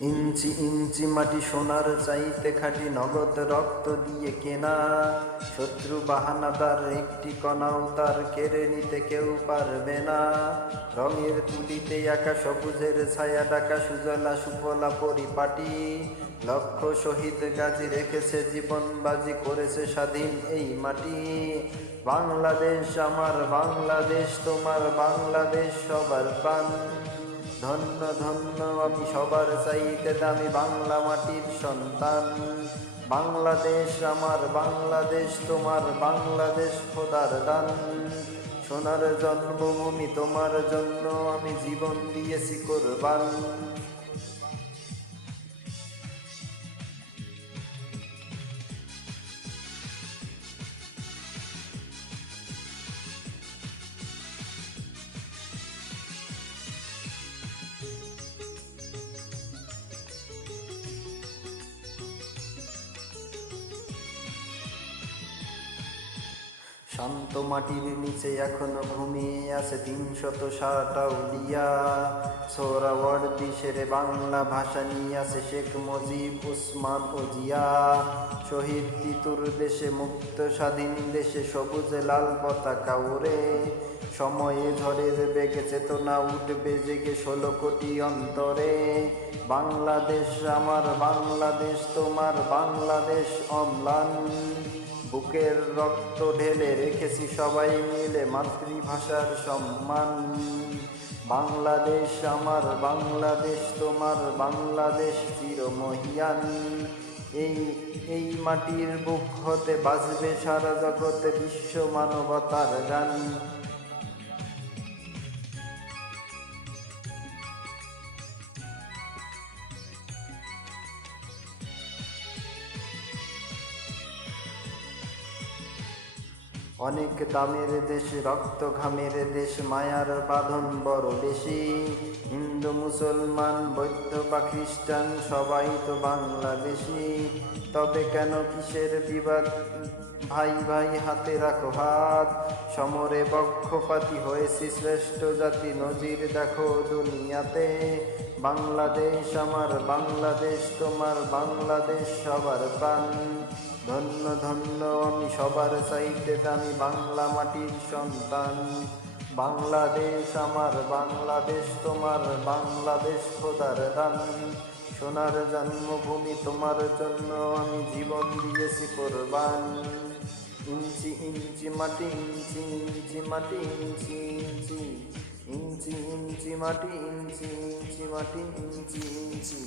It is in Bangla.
ইঞ্চি ইঞ্চি মাটি সোনার চাইতে খাঁটি, নগদ রক্ত দিয়ে কেনা। শত্রু বাহানাদার একটি কণাও তার কেড়ে নিতে কেউ পারবে না। রঙের তুলিতে একা সবুজের ছায়া ডাকা, সুজলা সুফলা পরিপাটি। লক্ষ শহীদ গাজী রেখেছে জীবন বাজি, করেছে স্বাধীন এই মাটি। বাংলাদেশ আমার বাংলাদেশ, তোমার বাংলাদেশ সবার প্রাণ। ধন্য ধন্য আমি সবার চাইতে দামি বাংলা মাটির সন্তান। বাংলাদেশ আমার বাংলাদেশ, তোমার বাংলাদেশ খোদার দান। সোনার জন্মভূমি, তোমার জন্য আমি জীবন দিয়েছি কোরবান। শান্ত মাটির নিচে এখনো ঘুমিয়ে আছে ৩৬০ আউলিয়া। সোহরাওয়ার্দী শেরে বাংলা ভাষা নিয়ে আছে শেখ মুজিব, উসমান ও জিয়া। শহীদ তিতুর দেশে, মুক্ত স্বাধীন দেশে সবুজ লাল পতাকা ওড়ে। সময়ে ঝড়ের বেগে চেতনা উঠবে জেগে ১৬ কোটি অন্তরে। বাংলাদেশ আমার বাংলাদেশ, তোমার বাংলাদেশ অম্লান। বুকের রক্ত ঢেলে রেখেছি সবাই মিলে মাতৃভাষার সম্মান। বাংলাদেশ আমার বাংলাদেশ, তোমার বাংলাদেশ চিরমহিয়ান। এই এই মাটির বুক হতে বাজবে সারা জগতে বিশ্ব মানবতার গান। অনেক দামের দেশ, রক্ত ঘামের দেশ, মায়ার বাঁধন বড় বেশি। হিন্দু মুসলমান বৌদ্ধ বা খ্রিস্টান সবাই তো বাংলাদেশি। তবে কেন কিসের বিবাদ, ভাই ভাই হাতে রাখো হাত। সমরে পক্ষপাতী হয়েছি শ্রেষ্ঠ জাতি, নজির দেখো দুনিয়াতে। বাংলাদেশ আমার বাংলাদেশ, তোমার বাংলাদেশ সবার প্রাণ। ধন্য ধন্য আমি সবার চাইতে দামি বাংলা মাটির সন্তান। বাংলাদেশ আমার বাংলাদেশ, তোমার বাংলাদেশ খোদার দান। সোনার জন্মভূমি, তোমার জন্য আমি জীবন দিয়েছি কোরবান। ইঞ্চি ইঞ্চি মাটি, ইঞ্চি ইঞ্চি মাটি, ইঞ্চি ইঞ্চি ইঞ্চি ইঞ্চি মাটি, ইঞ্চি ইঞ্চি মাটি, ইঞ্চি ইঞ্চি।